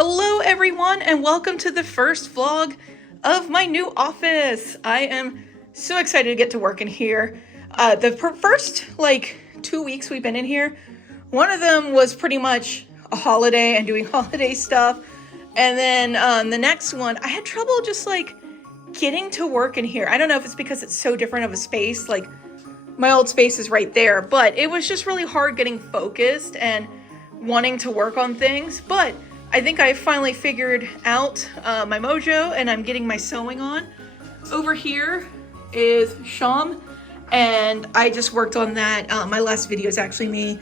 Hello everyone and welcome to the first vlog of my new office. I am so excited to get to work in here. The first 2 weeks we've been in here, one of them was pretty much a holiday and doing holiday stuff. And then the next one, I had trouble just getting to work in here. I don't know if it's because it's so different of a space, like my old space is right there, but it was just really hard getting focused and wanting to work on things. But I think I finally figured out my mojo and I'm getting my sewing on. Over here is Sham, and I just worked on that. My last video is actually me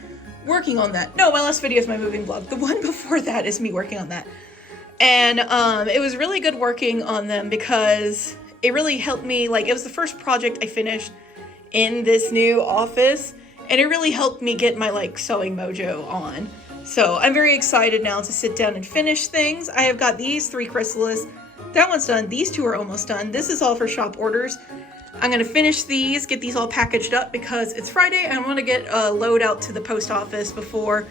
working on that. No, my last video is my moving vlog. The one before that is me working on that. And it was really good working on them because it really helped me. It was the first project I finished in this new office, and it really helped me get my sewing mojo on. So I'm very excited now to sit down and finish things. I have got these 3 chrysalis. That one's done. These 2 are almost done. This is all for shop orders. I'm going to finish these, get these all packaged up because it's Friday and I want to get a load out to the post office before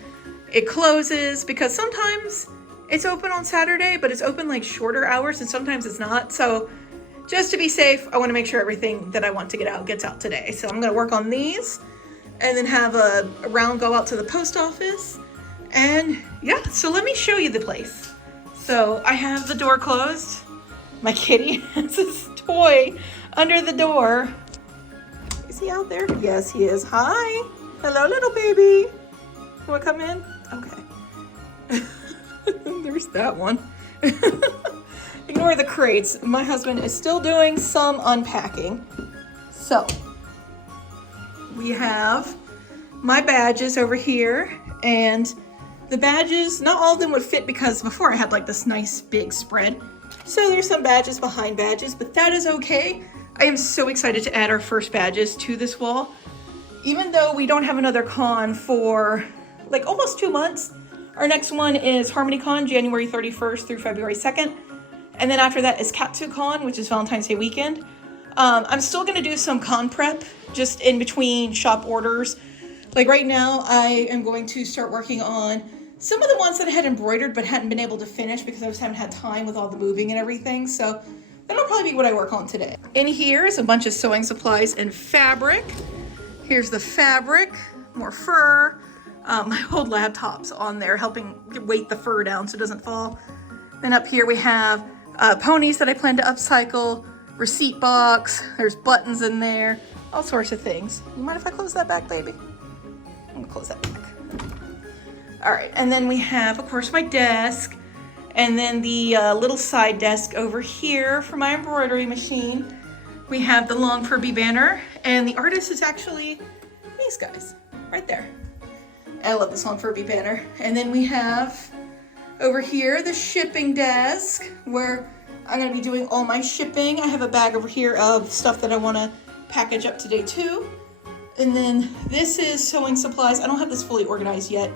it closes, because sometimes it's open on Saturday, but it's open shorter hours and sometimes it's not. So just to be safe, I want to make sure everything that I want to get out gets out today. So I'm going to work on these and then have a round go out to the post office. And yeah, so let me show you the place. So I have the door closed. My kitty has his toy under the door. Is he out there? Yes, he is. Hi. Hello, little baby. You want to come in? Okay. There's that one. Ignore the crates. My husband is still doing some unpacking. So we have my badges over here, and the badges, not all of them would fit because before I had this nice big spread. So there's some badges behind badges, but that is okay. I am so excited to add our first badges to this wall. Even though we don't have another con for almost 2 months. Our next one is HarmonyCon, January 31st through February 2nd. And then after that is KatsuCon, which is Valentine's Day weekend. I'm still gonna do some con prep just in between shop orders. Right now, I am going to start working on some of the ones that I had embroidered but hadn't been able to finish because I just haven't had time with all the moving and everything. So that'll probably be what I work on today. In here is a bunch of sewing supplies and fabric. Here's the fabric, more fur. My old laptop's on there helping weight the fur down so it doesn't fall. Then up here we have ponies that I plan to upcycle, receipt box, there's buttons in there, all sorts of things. You mind if I close that back, baby? I'm gonna close that back. All right, and then we have, of course, my desk, and then the little side desk over here for my embroidery machine. We have the long Furby banner, and the artist is actually these guys, right there. I love this long Furby banner. And then we have over here the shipping desk, where I'm gonna be doing all my shipping. I have a bag over here of stuff that I wanna package up today too. And then this is sewing supplies. I don't have this fully organized yet,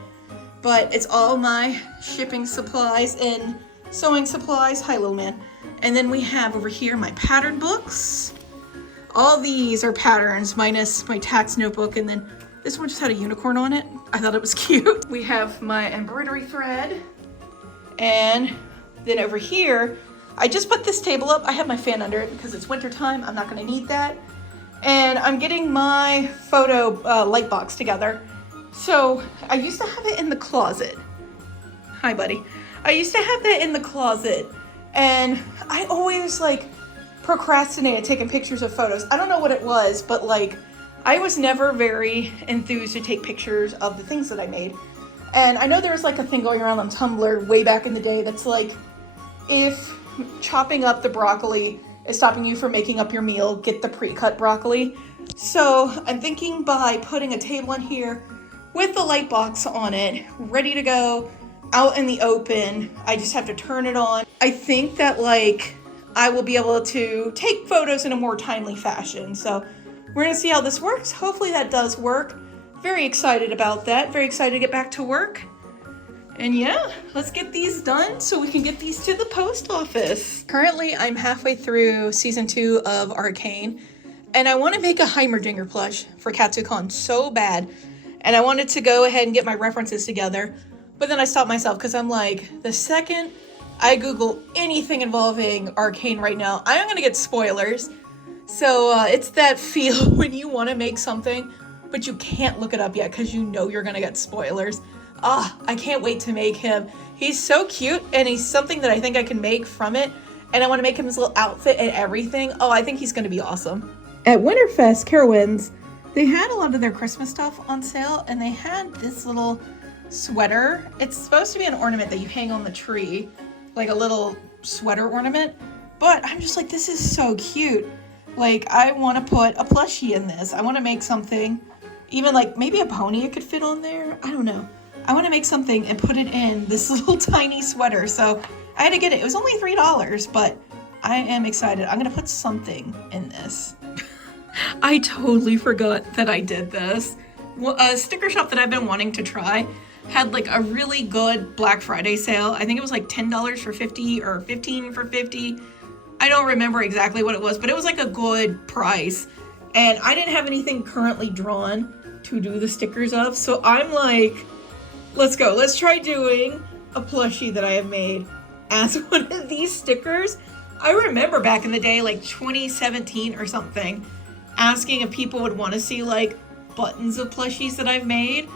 but it's all my shipping supplies and sewing supplies. Hi, little man. And then we have over here my pattern books. All these are patterns minus my tax notebook, and then this one just had a unicorn on it. I thought it was cute. We have my embroidery thread. And then over here, I just put this table up. I have my fan under it because it's winter time. I'm not gonna need that. And I'm getting my photo light box together. So I used to have it in the closet. Hi, buddy. I used to have that in the closet, and I always procrastinated taking pictures of photos. I don't know what it was, but I was never very enthused to take pictures of the things that I made. And I know there was a thing going around on Tumblr way back in the day that's if chopping up the broccoli is stopping you from making up your meal, get the pre-cut broccoli. So I'm thinking by putting a table in here with the light box on it, ready to go out in the open, I just have to turn it on. I think that I will be able to take photos in a more timely fashion. So we're gonna see how this works. Hopefully that does work. Very excited about that. Very excited to get back to work. And yeah, let's get these done so we can get these to the post office. Currently, I'm halfway through season 2 of Arcane, and I want to make a Heimerdinger plush for KatsuCon so bad. And I wanted to go ahead and get my references together But then I stopped myself because I'm like, the second I Google anything involving Arcane right now, I'm gonna get spoilers. So it's that feel when you want to make something, but you can't look it up yet because you know you're gonna get spoilers. I can't wait to make him. He's so cute, and he's something that I think I can make from it, and I want to make him his little outfit and everything. Oh, I think he's gonna be awesome. At Winterfest, Carowinds, they had a lot of their Christmas stuff on sale, and they had this little sweater. It's supposed to be an ornament that you hang on the tree, like a little sweater ornament, but I'm just like, this is so cute. Like, I want to put a plushie in this. I want to make something, even like maybe a pony it could fit on there. I don't know. I want to make something and put it in this little tiny sweater. So I had to get it. It was only $3, but I am excited. I'm going to put something in this. I totally forgot that I did this. A sticker shop that I've been wanting to try had like a really good Black Friday sale. I think it was like $10 for 50 or 15 for 50. I don't remember exactly what it was, but it was like a good price. And I didn't have anything currently drawn to do the stickers of. So I'm like, let's go. Let's try doing a plushie that I have made as one of these stickers. I remember back in the day, like 2017 or something, asking if people would want to see like buttons of plushies that I've made.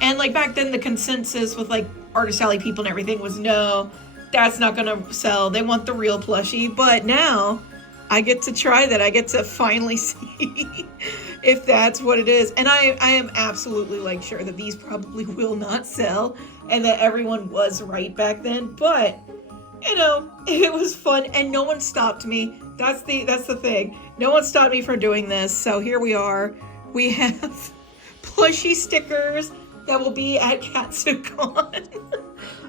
And like back then the consensus with like Artist Alley people and everything was no, that's not gonna sell. They want the real plushie. But now I get to try that. I get to finally see if that's what it is. And I am absolutely like sure that these probably will not sell and that everyone was right back then. But you know, it was fun and no one stopped me. That's the thing. No one stopped me from doing this. So here we are. We have plushie stickers that will be at Katsucon.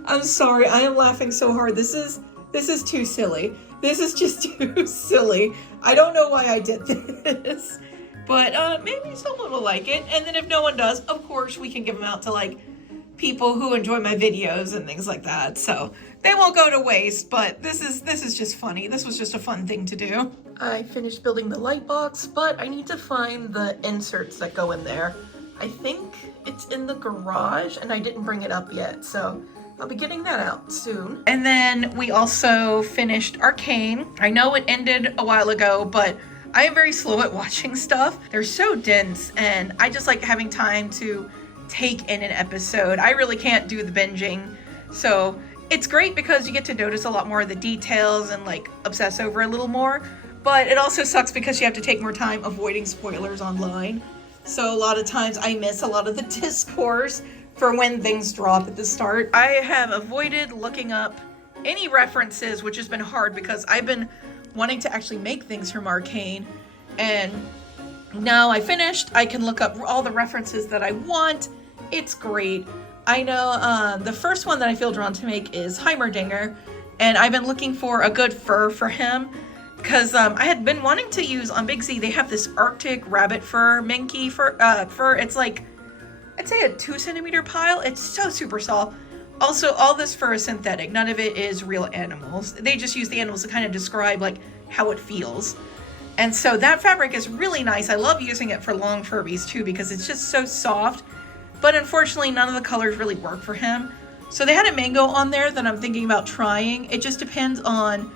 I'm sorry, I am laughing so hard. This is too silly. This is just too silly. I don't know why I did this. But maybe someone will like it. And then if no one does, of course we can give them out to like people who enjoy my videos and things like that. So they won't go to waste, but this is just funny. This was just a fun thing to do. I finished building the light box, but I need to find the inserts that go in there. I think it's in the garage and I didn't bring it up yet, so I'll be getting that out soon. And then we also finished Arcane. I know it ended a while ago, but I am very slow at watching stuff. They're so dense and I just like having time to take in an episode. I really can't do the binging. So it's great because you get to notice a lot more of the details and like obsess over a little more, but it also sucks because you have to take more time avoiding spoilers online. So a lot of times I miss a lot of the discourse for when things drop at the start. I have avoided looking up any references, which has been hard because I've been wanting to actually make things from Arcane. And now I finished, I can look up all the references that I want. It's great. I know the first one that I feel drawn to make is Heimerdinger. And I've been looking for a good fur for him. Because I had been wanting to use, on Big Z, they have this Arctic rabbit fur, minky fur. It's like, I'd say a 2-centimeter pile. It's so super soft. Also, all this fur is synthetic. None of it is real animals. They just use the animals to kind of describe like how it feels. And so that fabric is really nice. I love using it for long Furbies too because it's just so soft. But unfortunately, none of the colors really work for him. So they had a mango on there that I'm thinking about trying. It just depends on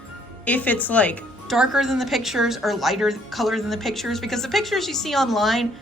if it's like darker than the pictures or lighter color than the pictures, because the pictures you see online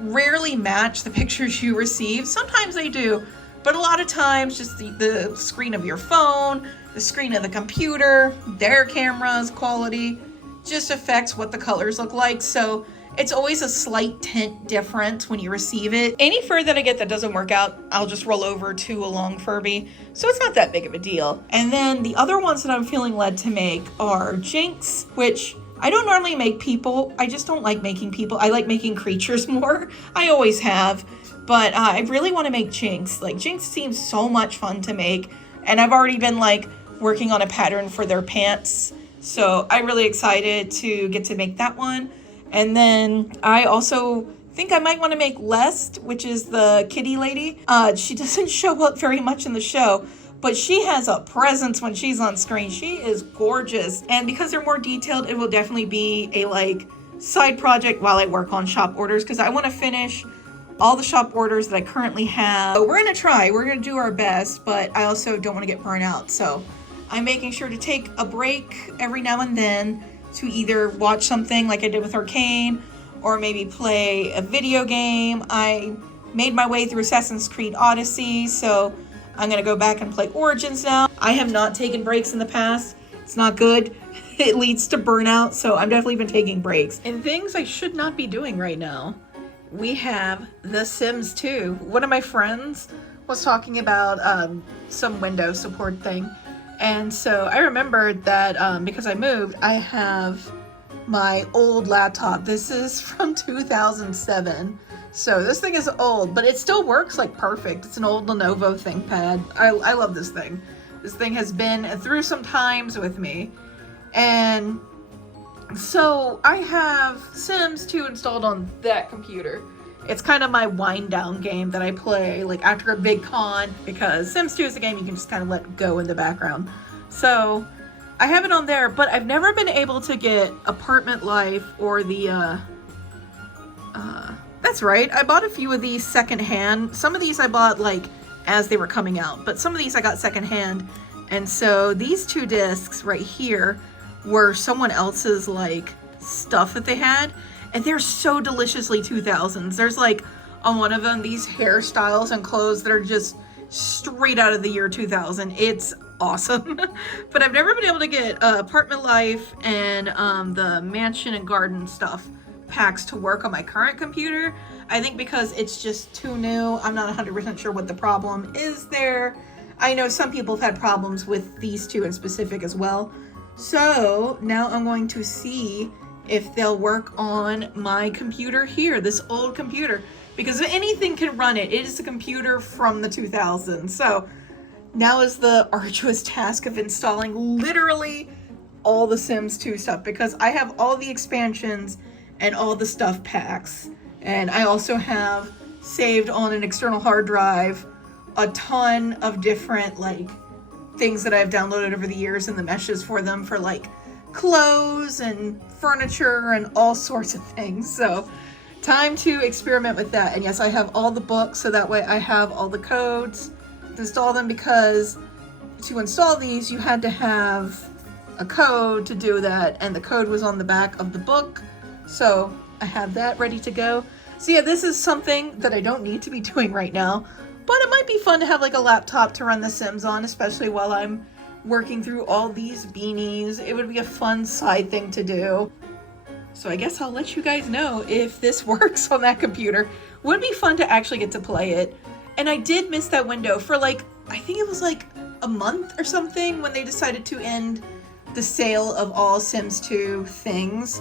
rarely match the pictures you receive. Sometimes they do, but a lot of times just the screen of your phone, the screen of the computer, their camera's quality just affects what the colors look like. So it's always a slight tint difference when you receive it. Any fur that I get that doesn't work out, I'll just roll over to a long Furby. So it's not that big of a deal. And then the other ones that I'm feeling led to make are Jinx, which I don't normally make people. I just don't like making people. I like making creatures more. I always have. But I really want to make Jinx. Like, Jinx seems so much fun to make. And I've already been like working on a pattern for their pants. So I'm really excited to get to make that one. And then I also think I might want to make Lest, which is the kitty lady. She doesn't show up very much in the show, but she has a presence when she's on screen. She is gorgeous. And because they're more detailed, it will definitely be a like side project while I work on shop orders, because I want to finish all the shop orders that I currently have. So we're gonna try, we're gonna do our best, but I also don't wanna get burnt out. So I'm making sure to take a break every now and then to either watch something like I did with Arcane, or maybe play a video game. I made my way through Assassin's Creed Odyssey, so I'm gonna go back and play Origins now. I have not taken breaks in the past. It's not good. It leads to burnout, so I've definitely been taking breaks. And things I should not be doing right now. We have The Sims 2. One of my friends was talking about some Windows support thing. And so I remembered that because I moved, I have my old laptop. This is from 2007. So this thing is old, but it still works like perfect. It's an old Lenovo ThinkPad. I love this thing. This thing has been through some times with me. And so I have Sims 2 installed on that computer. It's kind of my wind down game that I play like after a big con, because Sims 2 is a game you can just kind of let go in the background. So I have it on there, but I've never been able to get Apartment Life or the that's right, I bought a few of these secondhand. Some of these I bought like as they were coming out, but some of these I got secondhand. And so these two discs right here were someone else's like stuff that they had, and they're so deliciously 2000s. There's like on one of them these hairstyles and clothes that are just straight out of the year 2000. It's awesome. But I've never been able to get Apartment Life and the Mansion and Garden stuff packs to work on my current computer. I think because it's just too new. I'm not 100% sure what the problem is there. I know some people have had problems with these two in specific as well. So now I'm going to see if they'll work on my computer here, this old computer, because if anything can run it, it is a computer from the 2000s. So now is the arduous task of installing literally all the Sims 2 stuff, because I have all the expansions and all the stuff packs. And I also have saved on an external hard drive a ton of different like things that I've downloaded over the years and the meshes for them for like clothes and furniture and all sorts of things. So time to experiment with that. And yes, I have all the books, so that way I have all the codes to install them, because to install these you had to have a code to do that, and the code was on the back of the book. So I have that ready to go. So yeah, this is something that I don't need to be doing right now, but it might be fun to have like a laptop to run The Sims on, especially while I'm working through all these beanies. It would be a fun side thing to do. So I guess I'll let you guys know if this works on that computer. Would be fun to actually get to play it. And I did miss that window for like, I think it was like a month or something when they decided to end the sale of all Sims 2 things.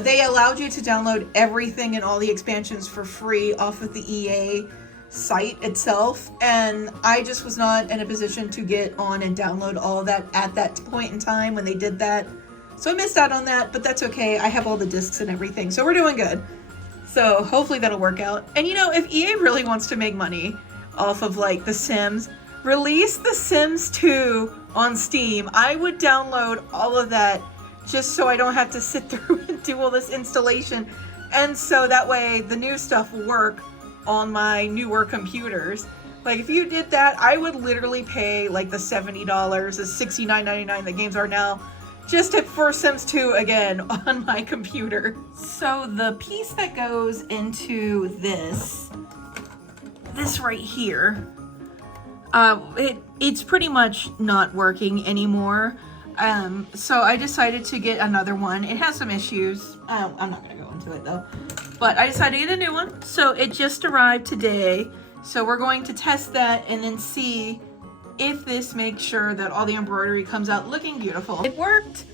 They allowed you to download everything and all the expansions for free off of the EA site itself, and I just was not in a position to get on and download all of that at that point in time when they did that. So I missed out on that, but that's okay. I have all the discs and everything, so we're doing good. So hopefully that'll work out. And you know, if EA really wants to make money off of like The Sims, release The Sims 2 on Steam. I would download all of that just so I don't have to sit through and do all this installation. And so that way the new stuff will work on my newer computers. Like if you did that, I would literally pay like the $70, the $69.99 that games are now, just for Sims 2 again on my computer. So the piece that goes into this right here, it's pretty much not working anymore. So I decided to get another one. It has some issues. I'm not gonna go into it though, but I decided to get a new one. So it just arrived today. So we're going to test that and then see if this makes sure that all the embroidery comes out looking beautiful. It worked.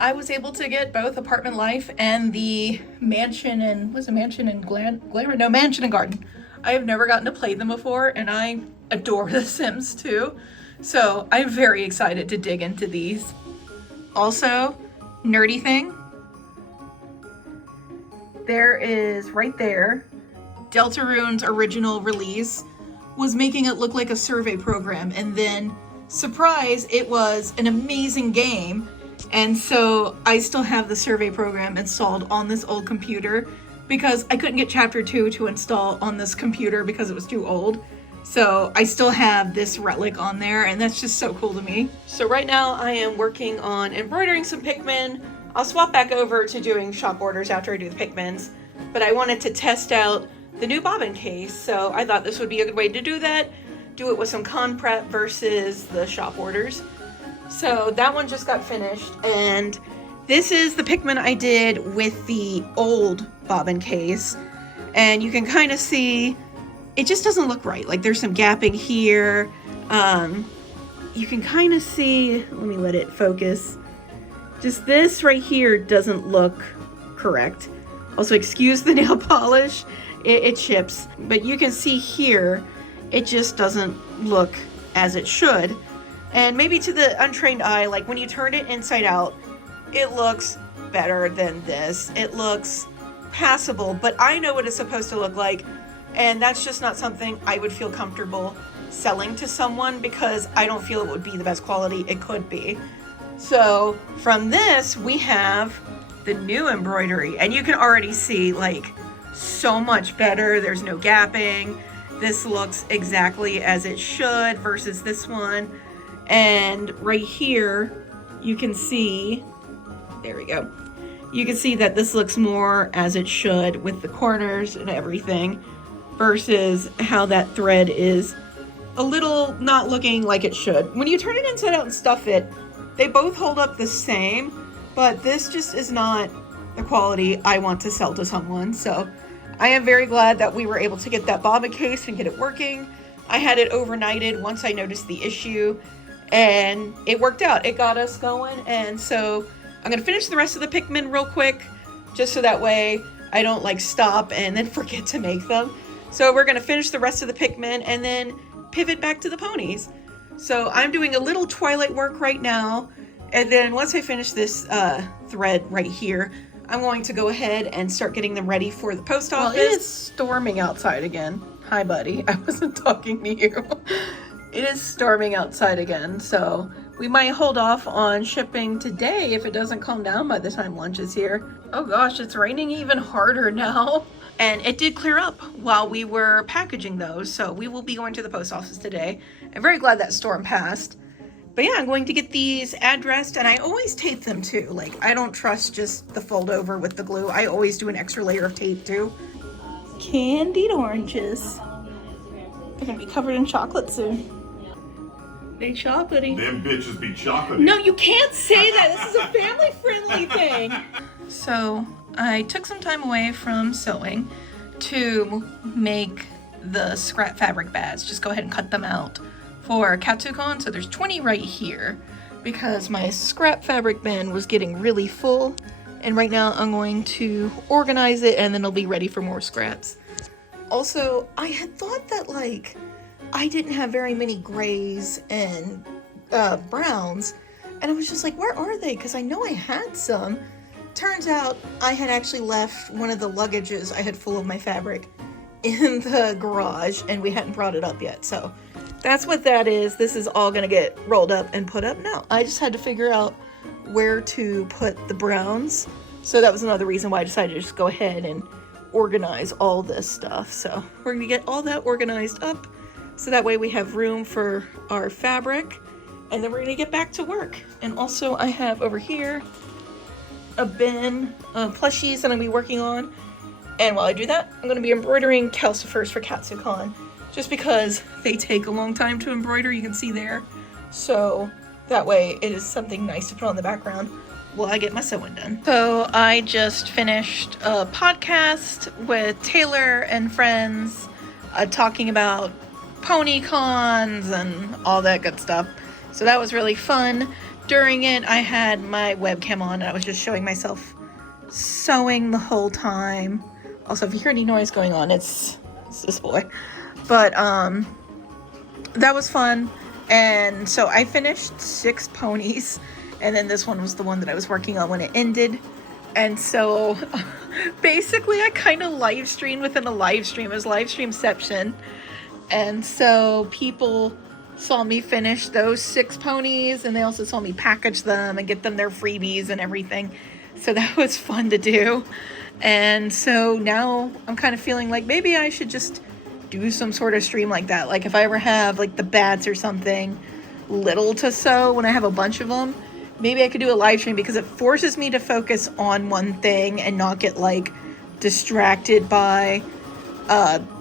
I was able to get both Apartment Life and the Mansion and, was it Mansion and Glamour? No, Mansion and Garden. I have never gotten to play them before, and I adore The Sims 2. So I'm very excited to dig into these. Also, nerdy thing, there is right there, Deltarune's original release was making it look like a survey program, and then surprise, it was an amazing game. And so I still have the survey program installed on this old computer because I couldn't get chapter 2 to install on this computer because it was too old. So I still have this relic on there, and that's just so cool to me. So right now I am working on embroidering some Pikmin. I'll swap back over to doing shop orders after I do the Pikmins, but I wanted to test out the new bobbin case, so I thought this would be a good way to do that. Do it with some con prep versus the shop orders. So that one just got finished, and this is the Pikmin I did with the old bobbin case, and you can kind of see it just doesn't look right. Like there's some gapping here. You can kind of see, let me let it focus. Just this right here doesn't look correct. Also, excuse the nail polish, it chips, but you can see here, it just doesn't look as it should. And maybe to the untrained eye, like when you turn it inside out, it looks better than this. It looks passable, but I know what it's supposed to look like. And that's just not something I would feel comfortable selling to someone because I don't feel it would be the best quality it could be. So from this, we have the new embroidery, and you can already see like so much better. There's no gapping. This looks exactly as it should versus this one. And right here, you can see, there we go. You can see that this looks more as it should with the corners and everything, versus how that thread is a little not looking like it should. When you turn it inside out and stuff it, they both hold up the same, but this just is not the quality I want to sell to someone. So I am very glad that we were able to get that bobbin case and get it working. I had it overnighted once I noticed the issue, and it worked out. It got us going, and so I'm gonna finish the rest of the Pikmin real quick, just so that way I don't like stop and then forget to make them. So we're gonna finish the rest of the Pikmin and then pivot back to the ponies. So I'm doing a little twilight work right now, and then once I finish this thread right here, I'm going to go ahead and start getting them ready for the post office. Well, it is storming outside again. Hi, buddy. I wasn't talking to you. It is storming outside again, so we might hold off on shipping today if it doesn't calm down by the time lunch is here. Oh gosh, it's raining even harder now. And it did clear up while we were packaging those, so we will be going to the post office today. I'm very glad that storm passed. But yeah, I'm going to get these addressed, and I always tape them too. Like, I don't trust just the fold over with the glue. I always do an extra layer of tape too. Candied oranges. They're gonna be covered in chocolate soon. They chocolatey. Them bitches be chocolatey. No, you can't say that. This is a family-friendly thing. So I took some time away from sewing to make the scrap fabric bags. Just go ahead and cut them out for Katsucon. So there's 20 right here because my scrap fabric bin was getting really full. And right now I'm going to organize it, and then it'll be ready for more scraps. Also, I had thought that like I didn't have very many grays and browns, and I was just like, where are they? Because I know I had some. Turns out I had actually left one of the luggages I had full of my fabric in the garage, and we hadn't brought it up yet. So that's what that is. This is all gonna get rolled up and put up now. I just had to figure out where to put the browns. So that was another reason why I decided to just go ahead and organize all this stuff. So we're gonna get all that organized up, so that way we have room for our fabric, and then we're gonna get back to work. And also I have over here a bin of plushies that I'm gonna be working on. And while I do that, I'm gonna be embroidering calcifers for Katsucon, just because they take a long time to embroider, you can see there. So that way it is something nice to put on the background while I get my sewing done. So I just finished a podcast with Taylor and friends talking about pony cons and all that good stuff. So that was really fun. During it, I had my webcam on, and I was just showing myself sewing the whole time. Also, if you hear any noise going on, it's this boy. But that was fun. And so I finished 6 ponies, and then this one was the one that I was working on when it ended. And so basically I kind of live streamed within a live stream. It was live streamception. And so people saw me finish those 6 ponies, and they also saw me package them and get them their freebies and everything. So that was fun to do. And so now I'm kind of feeling like maybe I should just do some sort of stream like that. Like if I ever have like the bats or something little to sew, when I have a bunch of them, maybe I could do a live stream, because it forces me to focus on one thing and not get like distracted by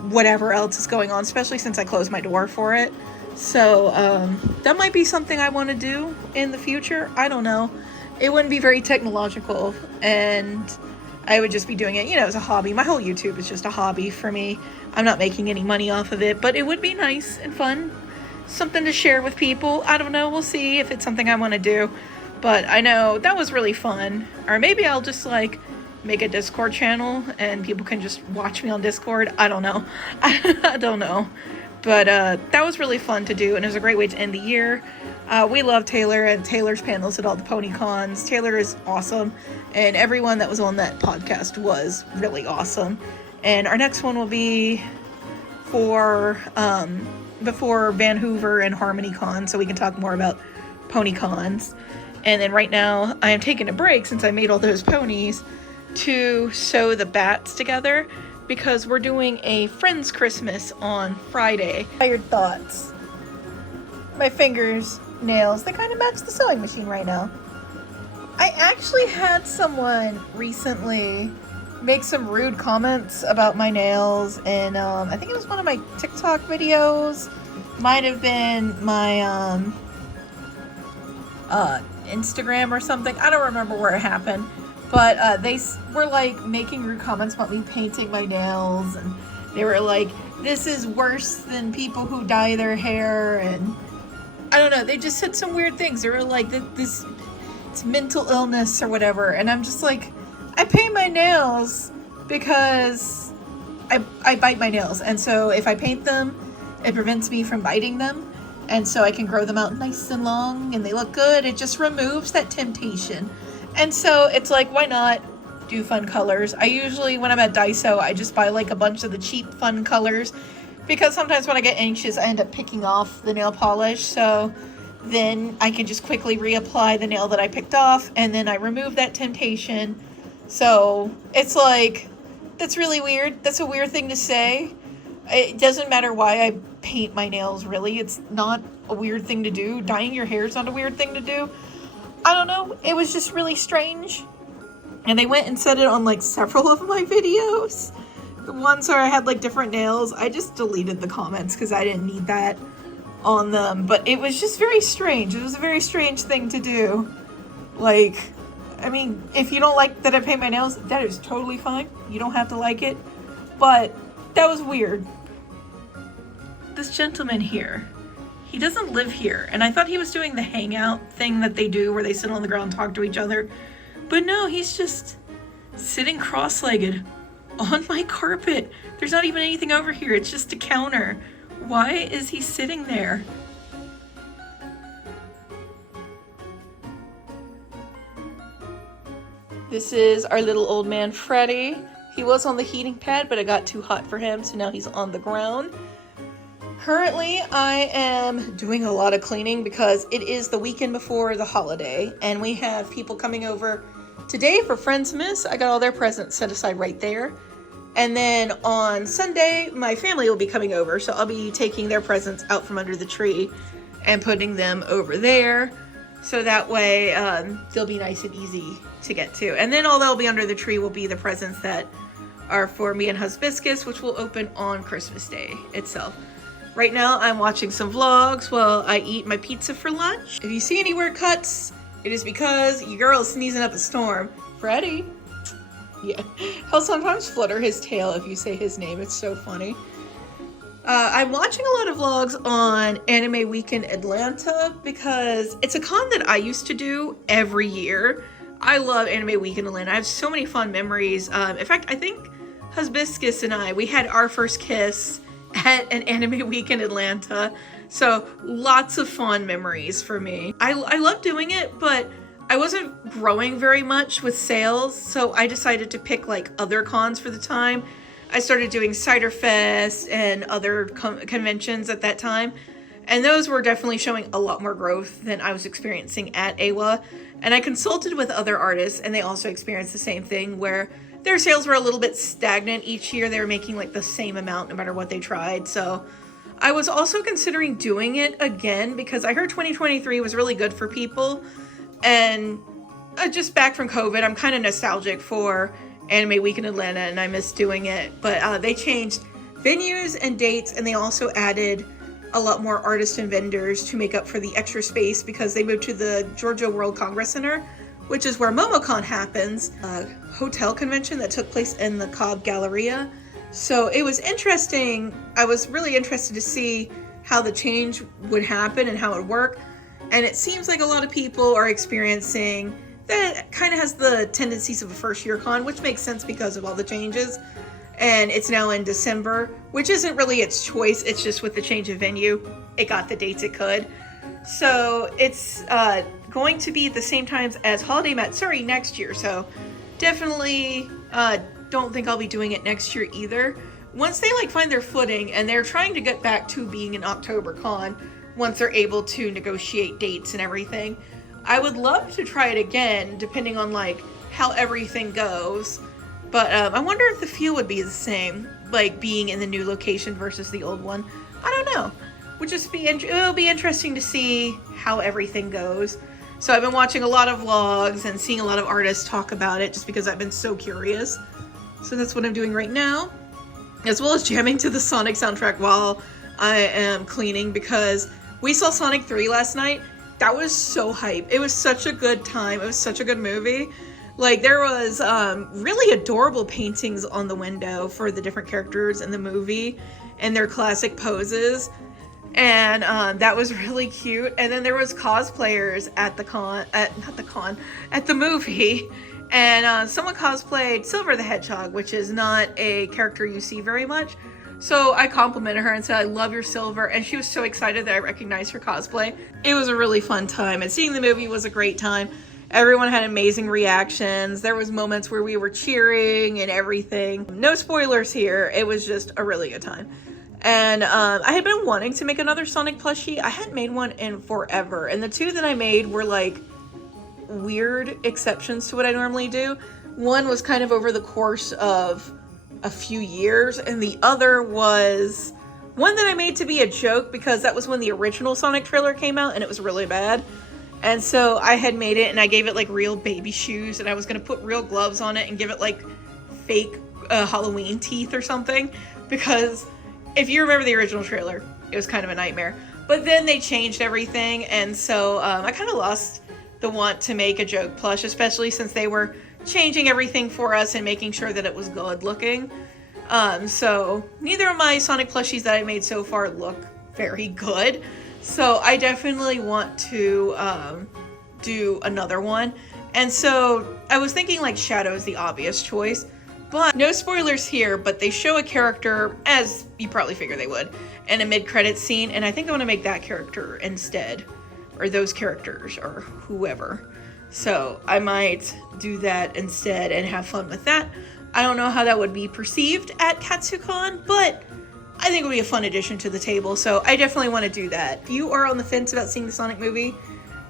whatever else is going on, especially since I closed my door for it. So that might be something I want to do in the future. I don't know. It wouldn't be very technological, and I would just be doing it, you know, as a hobby. My whole YouTube is just a hobby for me. I'm not making any money off of it, but it would be nice and fun. Something to share with people. I don't know. We'll see if it's something I want to do. But I know that was really fun. Or maybe I'll just like make a Discord channel and people can just watch me on Discord. I don't know. I don't know. But that was really fun to do, and it was a great way to end the year. We love Taylor and Taylor's panels at all the pony cons. Taylor is awesome, and everyone that was on that podcast was really awesome. And our next one will be for before Van Hoover and Harmony Con, so we can talk more about pony cons. And then right now I am taking a break, since I made all those ponies, to sew the bats together, because we're doing a friend's Christmas on Friday. Tired thoughts. My fingers, nails, they kind of match the sewing machine right now. I actually had someone recently make some rude comments about my nails, and I think it was one of my TikTok videos. Might have been my Instagram or something. I don't remember where it happened. But they were like making rude comments about me painting my nails, and they were like, this is worse than people who dye their hair, and I don't know, they just said some weird things. They were like, this it's mental illness or whatever, and I'm just like, I paint my nails because I bite my nails, and so if I paint them, it prevents me from biting them, and so I can grow them out nice and long, and they look good. It just removes that temptation. And so it's like, why not do fun colors? I usually, when I'm at Daiso, I just buy like a bunch of the cheap fun colors, because sometimes when I get anxious, I end up picking off the nail polish. So then I can just quickly reapply the nail that I picked off, and then I remove that temptation. So it's like, that's really weird. That's a weird thing to say. It doesn't matter why I paint my nails, really. It's not a weird thing to do. Dyeing your hair is not a weird thing to do. I don't know, it was just really strange. And they went and said it on like several of my videos. The ones where I had like different nails, I just deleted the comments because I didn't need that on them. But it was just very strange. It was a very strange thing to do. Like, I mean, if you don't like that I paint my nails, that is totally fine. You don't have to like it. But that was weird. This gentleman here, he doesn't live here, and I thought he was doing the hangout thing that they do where they sit on the ground and talk to each other. But no, he's just sitting cross-legged on my carpet. There's not even anything over here. It's just a counter. Why is he sitting there? This is our little old man, Freddy. He was on the heating pad, but it got too hot for him, so now he's on the ground. Currently, I am doing a lot of cleaning because it is the weekend before the holiday, and we have people coming over today for Friendsmas. I got all their presents set aside right there. And then on Sunday, my family will be coming over, so I'll be taking their presents out from under the tree and putting them over there. So that way, they'll be nice and easy to get to. And then all that'll be under the tree will be the presents that are for me and Hibiscus, which will open on Christmas Day itself. Right now, I'm watching some vlogs while I eat my pizza for lunch. If you see any weird cuts, it is because your girl is sneezing up a storm. Freddy. Yeah. He'll sometimes flutter his tail if you say his name. It's so funny. I'm watching a lot of vlogs on Anime Weekend Atlanta because it's a con that I used to do every year. I love Anime Weekend Atlanta. I have so many fond memories. In fact, I think Hibiscus and we had our first kiss at an Anime Weekend Atlanta. So lots of fond memories for me. I love doing it, but I wasn't growing very much with sales, so I decided to pick like other cons for the time. I started doing Cider Fest and other conventions at that time, and those were definitely showing a lot more growth than I was experiencing at AWA. And I consulted with other artists, and they also experienced the same thing where their sales were a little bit stagnant each year. They were making like the same amount no matter what they tried. So I was also considering doing it again because I heard 2023 was really good for people. And just back from COVID, I'm kind of nostalgic for Anime Week in Atlanta and I miss doing it. But they changed venues and dates, and they also added a lot more artists and vendors to make up for the extra space because they moved to the Georgia World Congress Center, which is where MomoCon happens, a hotel convention that took place in the Cobb Galleria. So it was interesting. I was really interested to see how the change would happen and how it would work. And it seems like a lot of people are experiencing that. It kind of has the tendencies of a first year con, which makes sense because of all the changes. And it's now in December, which isn't really its choice. It's just with the change of venue, it got the dates it could. So it's going to be at the same times as Holiday Matsuri next year. So definitely don't think I'll be doing it next year either. Once they like find their footing, and they're trying to get back to being an October con once they're able to negotiate dates and everything. I would love to try it again, depending on like how everything goes. But I wonder if the feel would be the same, like being in the new location versus the old one. I don't know. It'll be interesting to see how everything goes. So I've been watching a lot of vlogs and seeing a lot of artists talk about it just because I've been so curious. So that's what I'm doing right now, as well as jamming to the Sonic soundtrack while I am cleaning, because we saw Sonic 3 last night. That was so hype. It was such a good time. It was such a good movie. Like, there was really adorable paintings on the window for the different characters in the movie and their classic poses. And that was really cute. And then there was cosplayers at the movie. And someone cosplayed Silver the Hedgehog, which is not a character you see very much. So I complimented her and said, I love your Silver. And she was so excited that I recognized her cosplay. It was a really fun time. And seeing the movie was a great time. Everyone had amazing reactions. There was moments where we were cheering and everything. No spoilers here. It was just a really good time. And I had been wanting to make another Sonic plushie. I hadn't made one in forever. And the two that I made were like weird exceptions to what I normally do. One was kind of over the course of a few years. And the other was one that I made to be a joke because that was when the original Sonic trailer came out and it was really bad. And so I had made it and I gave it like real baby shoes, and I was going to put real gloves on it and give it like fake Halloween teeth or something, because if you remember the original trailer, it was kind of a nightmare. But then they changed everything, and so I kind of lost the want to make a joke plush, especially since they were changing everything for us and making sure that it was good looking. So neither of my Sonic plushies that I made so far look very good. So I definitely want to do another one. And so I was thinking like Shadow is the obvious choice. But no spoilers here, but they show a character, as you probably figure they would, in a mid-credits scene. And I think I want to make that character instead. Or those characters, or whoever. So I might do that instead and have fun with that. I don't know how that would be perceived at KatsuCon, but I think it would be a fun addition to the table, so I definitely want to do that. If you are on the fence about seeing the Sonic movie,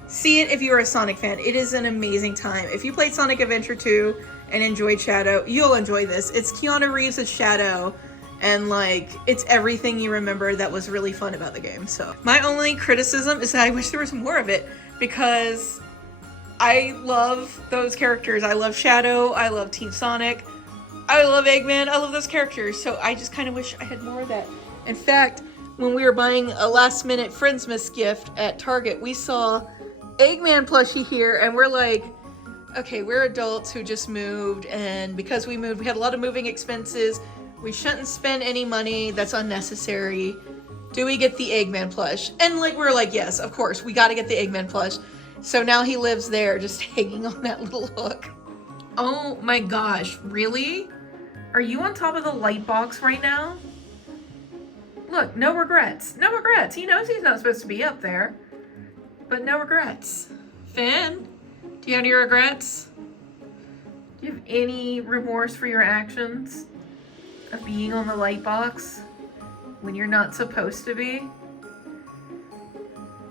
see it if you are a Sonic fan. It is an amazing time. If you played Sonic Adventure 2 and enjoyed Shadow, you'll enjoy this. It's Keanu Reeves as Shadow, and like, it's everything you remember that was really fun about the game. So my only criticism is that I wish there was more of it, because I love those characters. I love Shadow, I love Team Sonic, I love Eggman, I love those characters, so I just kind of wish I had more of that. In fact, when we were buying a last-minute Friendsmas gift at Target, we saw Eggman plushie here, and we're like, okay, we're adults who just moved, and because we moved, we had a lot of moving expenses. We shouldn't spend any money that's unnecessary. Do we get the Eggman plush? And like, we're like, yes, of course, we gotta get the Eggman plush. So now he lives there, just hanging on that little hook. Oh my gosh, really? Are you on top of the light box right now? Look, no regrets. No regrets. He knows he's not supposed to be up there. But no regrets. Finn, do you have any regrets? Do you have any remorse for your actions of being on the light box when you're not supposed to be?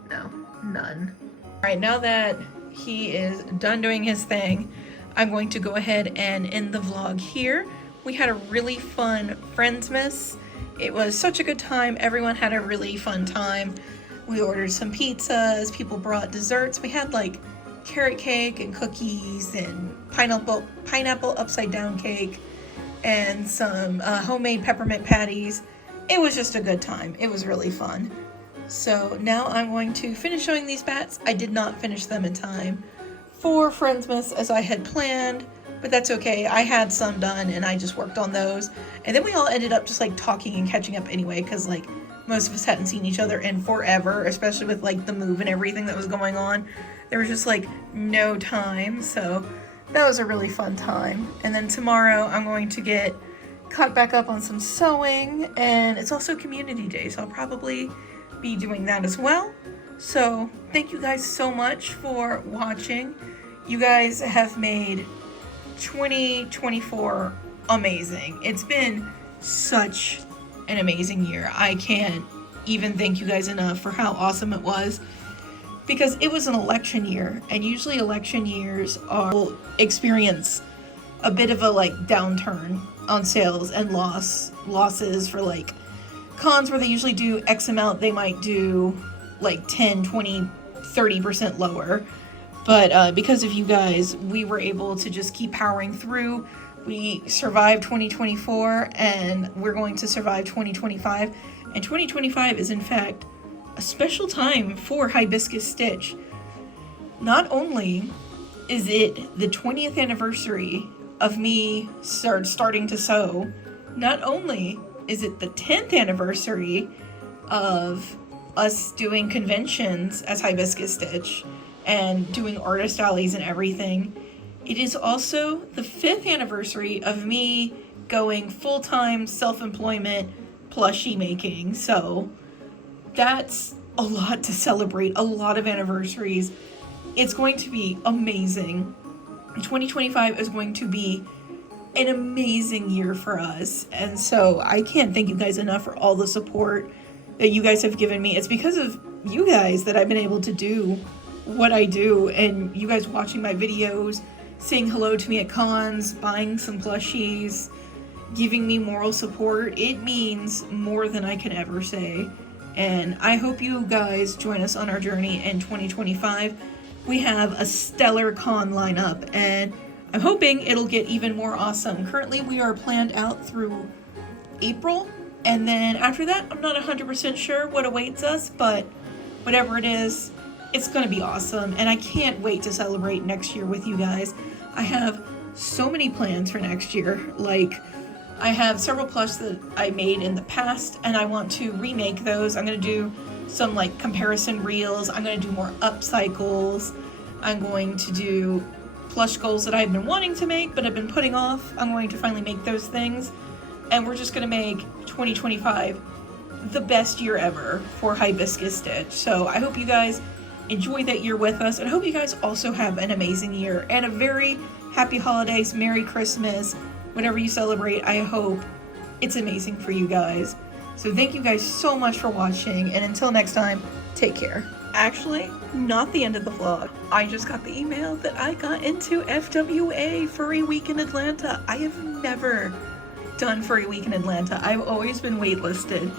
No, none. All right, now that he is done doing his thing, I'm going to go ahead and end the vlog here. We had a really fun Friendsmas. It was such a good time. Everyone had a really fun time. We ordered some pizzas, people brought desserts. We had like carrot cake and cookies and pineapple upside down cake and some homemade peppermint patties. It was just a good time. It was really fun. So now I'm going to finish showing these bats. I did not finish them in time for Friendsmas as I had planned, but that's okay. I had some done and I just worked on those. And then we all ended up just like talking and catching up anyway, because like most of us hadn't seen each other in forever, especially with like the move and everything that was going on. There was just like no time, so that was a really fun time. And then tomorrow I'm going to get caught back up on some sewing, and it's also community day, so I'll probably be doing that as well. So thank you guys so much for watching. You guys have made 2024 amazing. It's been such an amazing year. I can't even thank you guys enough for how awesome it was, because it was an election year, and usually election years will experience a bit of a like downturn on sales and losses for like cons where they usually do X amount. They might do like 10, 20, 30% lower. But because of you guys, we were able to just keep powering through. We survived 2024, and we're going to survive 2025. And 2025 is in fact a special time for Hibiscus Stitch. Not only is it the 20th anniversary of me starting to sew, not only is it the 10th anniversary of us doing conventions as Hibiscus Stitch and doing artist alleys and everything, it is also the 5th anniversary of me going full-time self-employment plushie making. So that's a lot to celebrate, a lot of anniversaries. It's going to be amazing. 2025 is going to be an amazing year for us, and so I can't thank you guys enough for all the support that you guys have given me. It's because of you guys that I've been able to do what I do, and you guys watching my videos, saying hello to me at cons, buying some plushies, giving me moral support. It means more than I can ever say, and I hope you guys join us on our journey in 2025. We have a stellar con lineup, and I'm hoping it'll get even more awesome. Currently, we are planned out through April, and then after that, I'm not 100% sure what awaits us, but whatever it is, it's gonna be awesome, and I can't wait to celebrate next year with you guys. I have so many plans for next year. Like, I have several plush that I made in the past, and I want to remake those. I'm gonna do some like comparison reels. I'm gonna do more upcycles. I'm going to do plush goals that I've been wanting to make but I've been putting off. I'm going to finally make those things, and we're just gonna make 2025 the best year ever for Hibiscus Stitch. So I hope you guys enjoy that year with us, and I hope you guys also have an amazing year and a very happy holidays, Merry Christmas, whatever you celebrate. I hope it's amazing for you guys. So thank you guys so much for watching, and until next time, take care. Actually, not the end of the vlog. I just got the email that I got into FWA, Furry Week in Atlanta. I have never done Furry Week in Atlanta. I've always been waitlisted,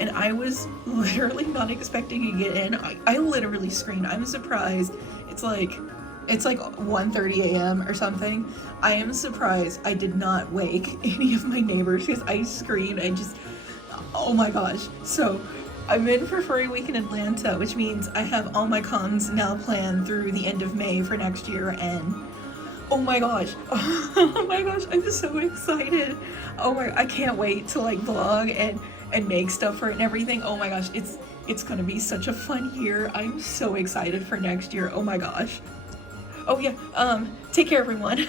and I was literally not expecting to get in. I literally screamed. I'm surprised. It's like 1:30 a.m. or something. I am surprised I did not wake any of my neighbors because I screamed. Oh my gosh. So I'm in for Furry Week in Atlanta, which means I have all my cons now planned through the end of May for next year, and oh my gosh, I'm so excited. I can't wait to like vlog and make stuff for it and everything. Oh my gosh, it's gonna be such a fun year. I'm so excited for next year. Oh my gosh. Oh yeah, take care everyone.